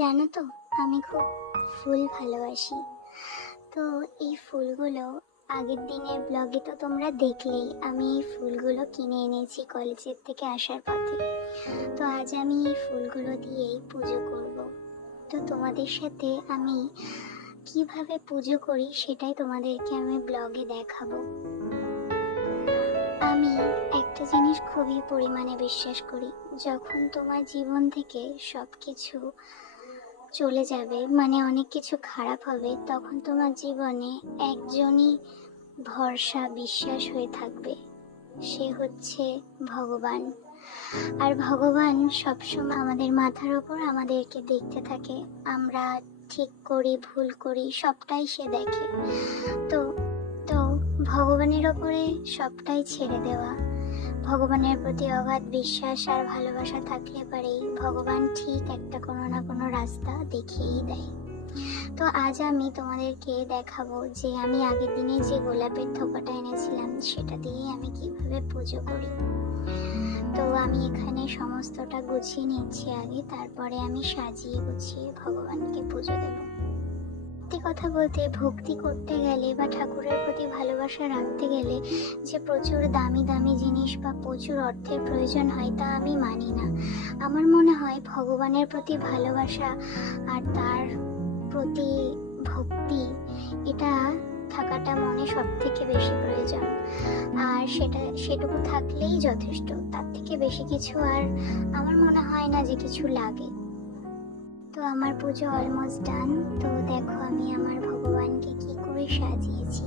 জানো তো, আমি খুব ফুল ভালোবাসি। তো এই ফুলগুলো আগের দিনের ব্লগে তো তোমরা দেখলেই, আমি এই ফুলগুলো কিনে এনেছি কলেজের থেকে আসার পথে। তো আজ আমি এই ফুলগুলো দিয়েই পুজো করব। তো তোমাদের সাথে আমি কীভাবে পুজো করি সেটাই তোমাদেরকে আমি ব্লগে দেখাবো। আমি একটা জিনিস খুবই পরিমাণে বিশ্বাস করি, যখন তোমার জীবন থেকে সব কিছু চলে যাবে মানে অনেক কিছু খারাপ হবে, তখন তোমার জীবনে একজনই ভরসা, বিশ্বাস হয়ে থাকবে। সে হচ্ছে ভগবান। আর ভগবান সবসময় আমাদের মাথার ওপর আমাদেরকে দেখতে থাকে। আমরা ঠিক করি, ভুল করি, সবটাই সে দেখে। তো তো ভগবানের ওপরে সবটাই ছেড়ে দেওয়া। ভগবানের প্রতি অগাধ বিশ্বাস আর ভালোবাসা থাকলে পারেই ভগবান ঠিক একটা কোনো না কোনো রাস্তা দেখিয়েই দেয়। তো আজ আমি তোমাদেরকে দেখাবো যে আমি আগের দিনে যে গোলাপের থোপাটা এনেছিলাম সেটা দিয়ে আমি কীভাবে পুজো করি। তো আমি এখানে সমস্তটা গুছিয়ে নিচ্ছি আগে, তারপরে আমি সাজিয়ে গুছিয়ে ভগবানকে পুজো দেবো। সত্যি কথা বলতে, ভক্তি করতে গেলে বা ঠাকুরের প্রতি ভালোবাসা রাখতে গেলে যে প্রচুর দামি দামি জিনিস বা প্রচুর অর্থের প্রয়োজন হয় তা আমি মানি না। আমার মনে হয় ভগবানের প্রতি ভালোবাসা আর তার প্রতি ভক্তি, এটা থাকাটা মনে সব থেকে বেশি প্রয়োজন। আর সেটা, সেটুকু থাকলেই যথেষ্ট। তার থেকে বেশি কিছু আর আমার মনে হয় না যে কিছু লাগে। তো আমার পুজো অলমোস্ট ডান তো দেখো আমি আমার ভগবানকে কি করে সাজিয়েছি।